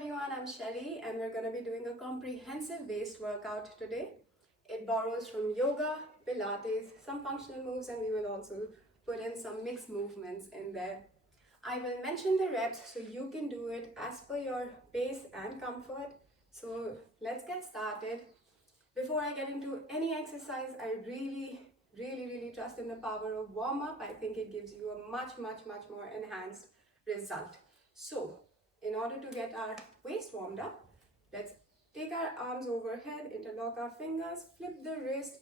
everyone, I'm Shelly and we're going to be doing a comprehensive waist workout today. It borrows from yoga, Pilates, some functional moves, and we will also put in some mixed movements in there. I will mention the reps so you can do it as per your pace and comfort. So let's get started. Before I get into any exercise, I really trust in the power of warm-up. I think it gives you a much more enhanced result. So in order to get our waist warmed up, let's take our arms overhead, interlock our fingers, flip the wrist,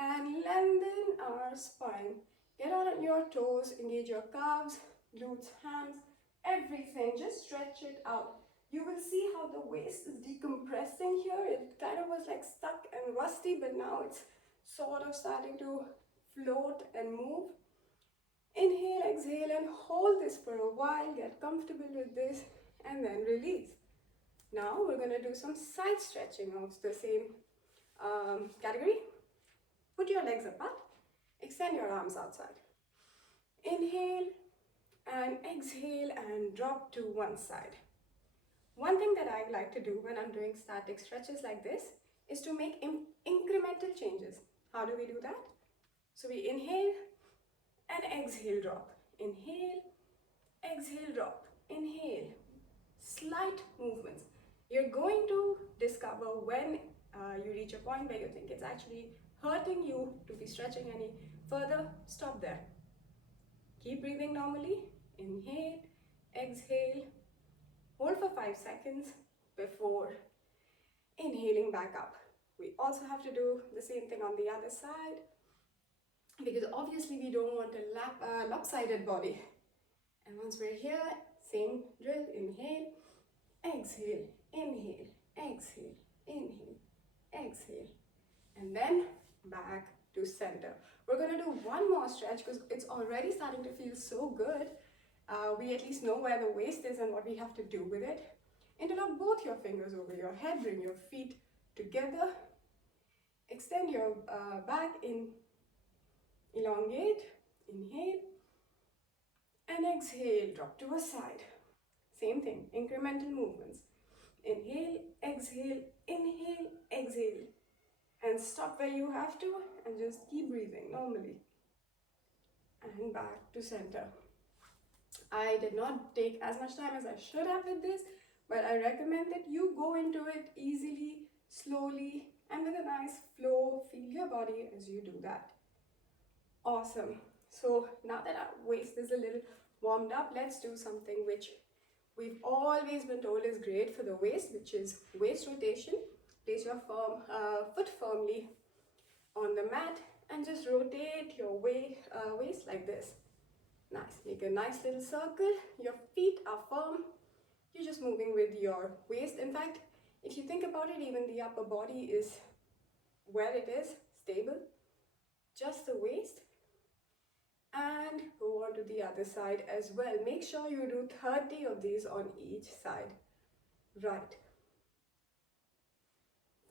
and lengthen our spine. Get on your toes, engage your calves, glutes, hands, everything. Just stretch it out. You will see how the waist is decompressing here. It kind of was like stuck and rusty, but now it's sort of starting to float and move. Inhale, exhale, and hold this for a while. Get comfortable with this, and then release. Now we're going to do some side stretching of the same category. Put your legs apart. Extend your arms outside. Inhale and exhale and drop to one side. One thing that I like to do when I'm doing static stretches like this is to make incremental changes. How do we do that? So we inhale and exhale, drop. Inhale, exhale, drop. Inhale. Slight movements. You're going to discover when you reach a point where you think it's actually hurting you to be stretching any further. Stop there. Keep breathing normally. Inhale, exhale. Hold for 5 seconds before inhaling back up. We also have to do the same thing on the other side because obviously we don't want a lopsided body. And once we're here, same drill. Inhale, exhale, inhale, exhale, inhale, exhale, and then back to center. We're going to do one more stretch because it's already starting to feel so good. We at least know where the waist is and what we have to do with it. Interlock both your fingers over your head, bring your feet together, extend your back in, elongate, inhale, and exhale, drop to a side. Same thing, incremental movements. Inhale, exhale, inhale, exhale, and stop where you have to and just keep breathing normally. And back to center. I did not take as much time as I should have with this, but I recommend that you go into it easily, slowly, and with a nice flow. Feel your body as you do that. Awesome. So now that our waist is a little warmed up, let's do something which we've always been told is great for the waist, which is waist rotation. Place your foot firmly on the mat and just rotate your waist like this. Nice. Make a nice little circle. Your feet are firm. You're just moving with your waist. In fact, if you think about it, even the upper body is where it is, stable. Just the waist. And go on to the other side as well. Make sure you do 30 of these on each side. Right.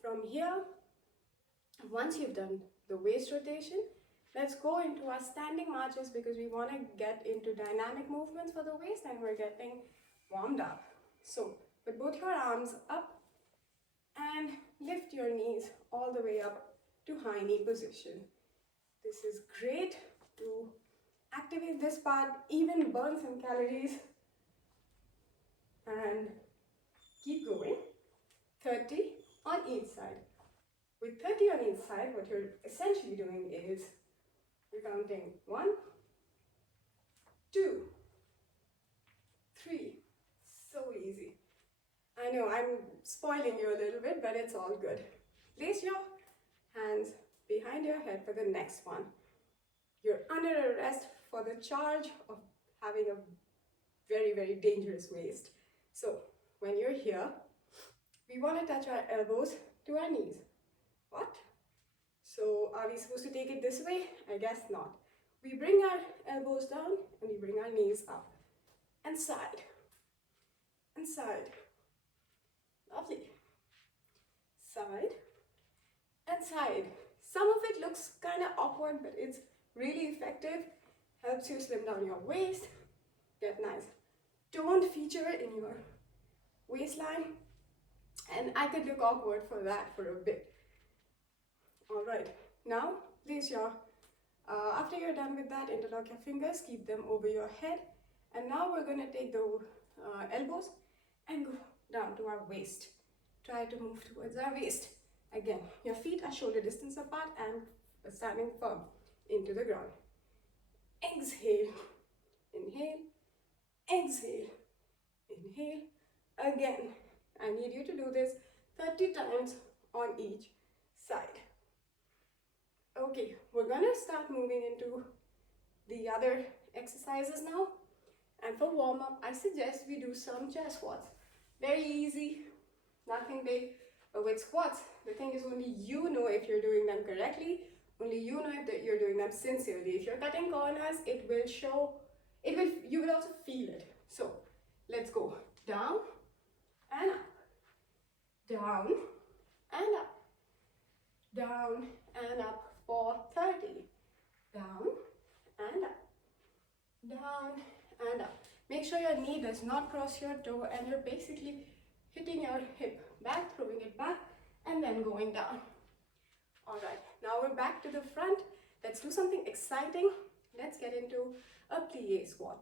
From here, once you've done the waist rotation, let's go into our standing marches because we want to get into dynamic movements for the waist and we're getting warmed up. So put both your arms up and lift your knees all the way up to high knee position. This is great to activate this part, even burn some calories, and keep going. 30 on each side. With 30 on each side, what you're essentially doing is you're counting 1, 2, 3. So easy. I know I'm spoiling you a little bit, but it's all good. Place your hands behind your head for the next one. You're under arrest for the charge of having a very dangerous waist. So when you're here, we want to touch our elbows to our knees. What? So are we supposed to take it this way? I guess not. We bring our elbows down and we bring our knees up. And side. And side. Lovely. Side. And side. Some of it looks kind of awkward, but it's really effective. Helps you slim down your waist. Get nice toned feature in your waistline, and I could look awkward for that for a bit. All right, now place your, after you're done with that, interlock your fingers, keep them over your head, and now we're going to take the elbows and go down to our waist. Try to move towards our waist. Again, your feet are shoulder distance apart and standing firm into the ground. Exhale, inhale, exhale, inhale. Again, I need you to do this 30 times on each side. Okay, we're gonna start moving into the other exercises now. And for warm-up, I suggest we do some chest squats. Very easy, nothing big. But with squats, the thing is only you know if you're doing them correctly. Only you know if you're doing them sincerely. If you're cutting corners, it will show, you will also feel it. So let's go down and up, down and up, down and up for 30, down and up, down and up. Make sure your knee does not cross your toe and you're basically hitting your hip back, throwing it back, and then going down. All right, now we're back to the front. Let's do something exciting. Let's get into a plie squat.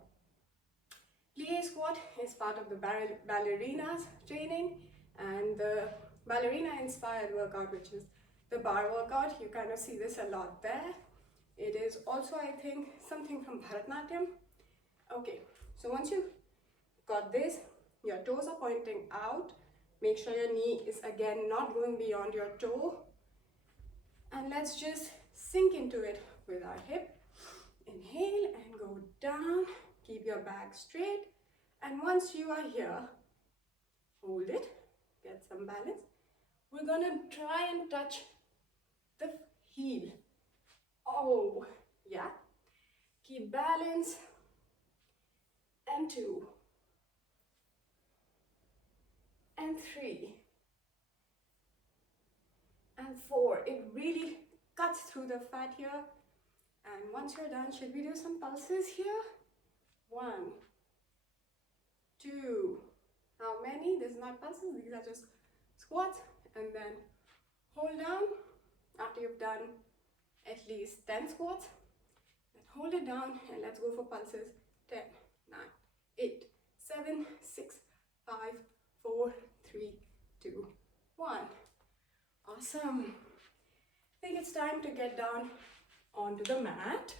Plie squat is part of the ballerina's training and the ballerina inspired workout, which is the bar workout. You kind of see this a lot there. It is also, I think, something from Bharatanatyam. Okay, so once you got this, your toes are pointing out. Make sure your knee is again not going beyond your toe. And let's just sink into it with our hip. Inhale and go down. Keep your back straight. And once you are here, hold it. Get some balance. We're gonna try and touch the heel. Oh, yeah. Keep balance. And 2. And 3. And 4. It really cuts through the fat here. And once you're done, should we do some pulses here? 1, 2. How many? This is not pulses, these are just squats. And then hold down after you've done at least 10 squats. Then hold it down and let's go for pulses. 10, 9, 8, 7, 6, 5, 4, 3, 2, 1. Awesome. I think it's time to get down onto the mat.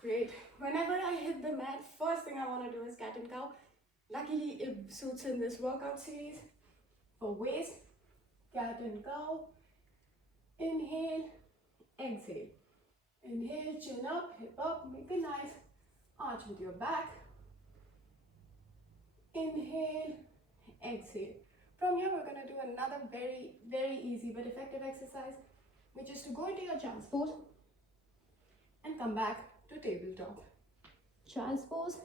Great. Whenever I hit the mat, first thing I want to do is cat and cow. Luckily, it suits in this workout series. For waist, cat and cow. Inhale, exhale. Inhale, chin up, hip up, make a nice arch with your back. Inhale, exhale. From here, we're going to do another very, very easy but effective exercise, which is to go into your child's pose and come back to tabletop. Child's pose,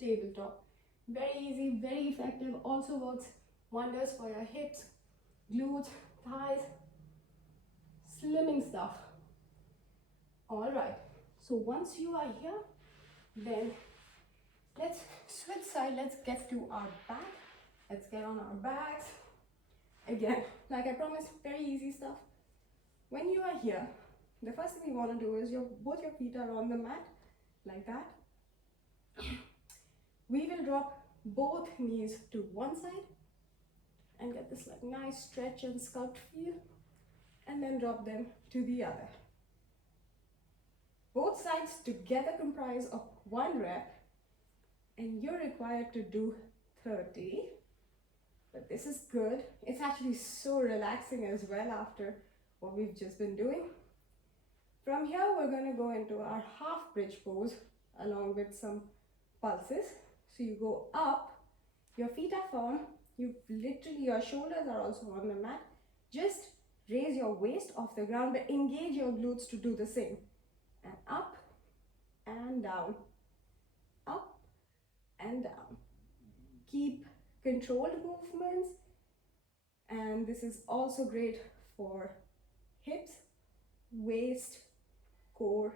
tabletop. Very easy, very effective. Also works wonders for your hips, glutes, thighs, slimming stuff. All right. So once you are here, then let's switch side. Let's get to our back. Let's get on our backs. Again, like I promised, very easy stuff. When you are here, the first thing you want to do is both your feet are on the mat, like that. We will drop both knees to one side and get this like nice stretch and sculpt feel, and then drop them to the other. Both sides together comprise of 1 rep, and you're required to do 30. But this is good. It's actually so relaxing as well after what we've just been doing. From here, we're going to go into our half bridge pose along with some pulses. So you go up, your feet are firm, your shoulders are also on the mat. Just raise your waist off the ground, but engage your glutes to do the same. And up and down, up and down. Keep controlled movements, and this is also great for hips, waist, core,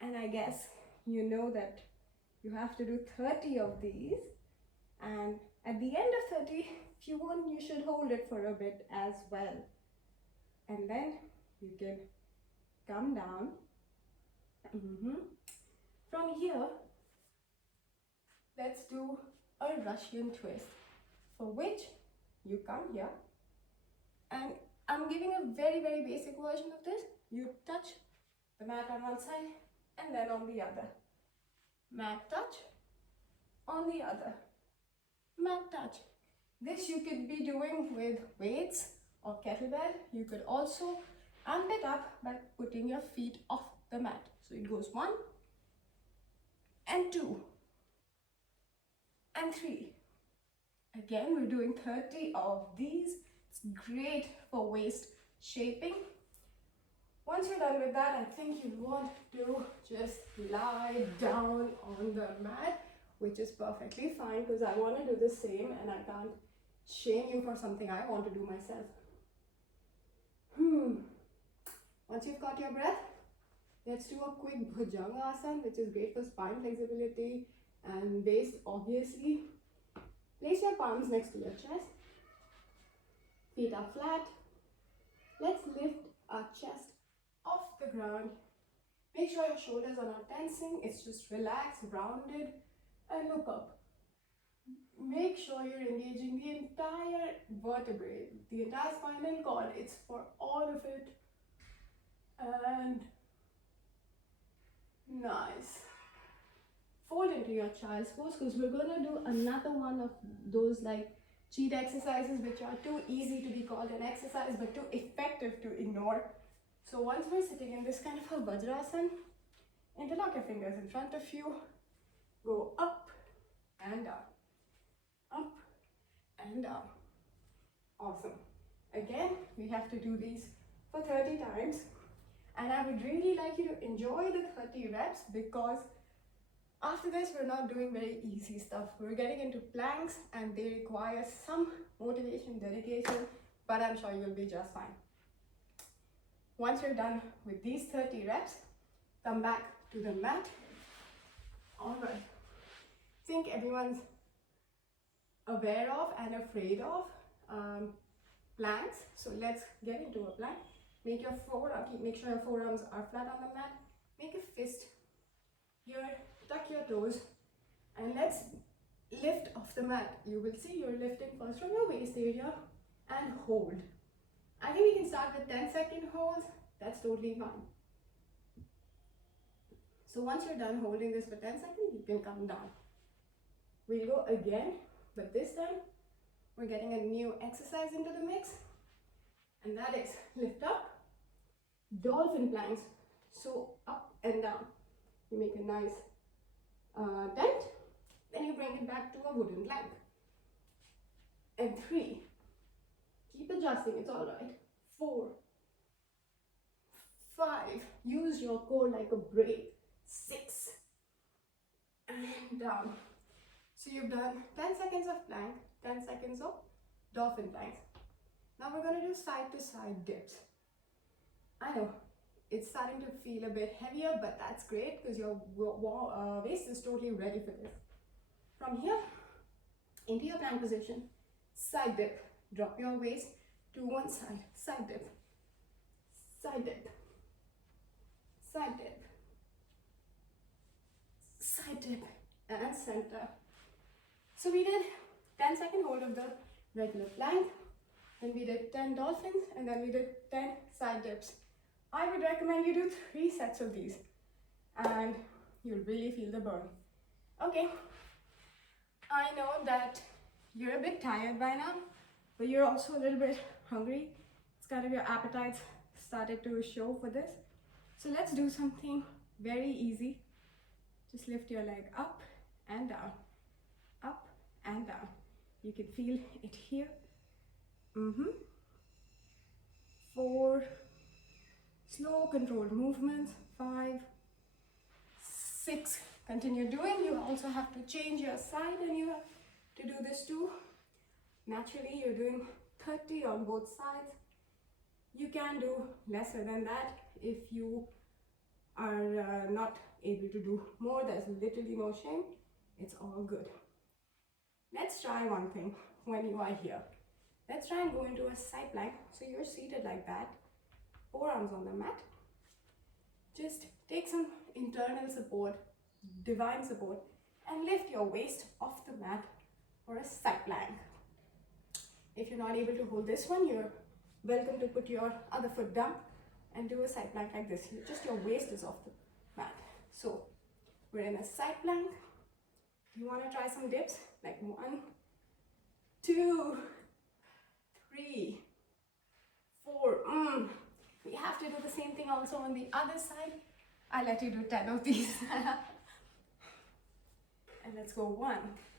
and I guess you know that you have to do 30 of these. And at the end of 30, if you want, you should hold it for a bit as well. And then you can come down. From here, let's do a Russian twist, for which you come here, and I'm giving a very, very basic version of this. You touch the mat on one side and then on the other. Mat touch, on the other. Mat touch. This you could be doing with weights or kettlebell. You could also amp it up by putting your feet off the mat. So it goes 1 and 2 and 3. Again, we're doing 30 of these. It's great for waist shaping. Once you're done with that, I think you want to just lie down on the mat, which is perfectly fine because I want to do the same and I can't shame you for something I want to do myself. Once you've got your breath, let's do a quick bhujangasana, which is great for spine flexibility and waist, obviously. Place your palms next to your chest. Feet are flat. Let's lift our chest off the ground. Make sure your shoulders are not tensing. It's just relaxed, rounded, and look up. Make sure you're engaging the entire vertebrae, the entire spinal cord. It's for all of it. And nice. Fold into your child's pose because we're going to do another one of those like cheat exercises which are too easy to be called an exercise but too effective to ignore. So once we're sitting in this kind of a Vajrasana, interlock your fingers in front of you, go up and down, up and down. Awesome. Again, we have to do these for 30 times. And I would really like you to enjoy the 30 reps because after this, we're not doing very easy stuff. We're getting into planks and they require some motivation, dedication, but I'm sure you'll be just fine. Once you're done with these 30 reps, come back to the mat. All right. I think everyone's aware of and afraid of planks. So let's get into a plank. Make sure your forearms are flat on the mat. Make a fist here, tuck your toes, and let's lift off the mat. You will see you're lifting first from your waist area and hold. I think we can start with 10-second holds. That's totally fine. So once you're done holding this for 10 seconds, you can come down. We'll go again, but this time we're getting a new exercise into the mix, and that is lift up, dolphin planks. So up and down. You make a nice dent, then you bring it back to a wooden plank. And 3, keep adjusting, it's all right. 4, 5, use your core like a brake. 6, and down. So you've done 10 seconds of plank, 10 seconds of dolphin planks. Now we're going to do side to side dips. I know it's starting to feel a bit heavier, but that's great because your waist is totally ready for this. From here, into your plank position, side dip. Drop your waist to one side, side dip, side dip, side dip, side dip, and center. So we did 10-second hold of the regular plank, then we did 10 dolphins, and then we did 10 side dips. I would recommend you do 3 sets of these and you'll really feel the burn. Okay, I know that you're a bit tired by now, but you're also a little bit hungry. It's kind of your appetites started to show for this. So let's do something very easy. Just lift your leg up and down, up and down. You can feel it here. 4, slow controlled movements. 5, 6, continue doing. You also have to change your side and you have to do this too. Naturally, you're doing 30 on both sides. You can do lesser than that if you are not able to do more. There's literally no shame. It's all good. Let's try one thing when you are here. Let's try and go into a side plank. So you're seated like that, forearms on the mat. Just take some internal support, divine support, and lift your waist off the mat for a side plank. If you're not able to hold this one, you're welcome to put your other foot down and do a side plank like this. Just your waist is off the mat. So we're in a side plank. You want to try some dips? Like 1, 2, 3, 4. We have to do the same thing also on the other side. I'll let you do 10 of these. And let's go 1,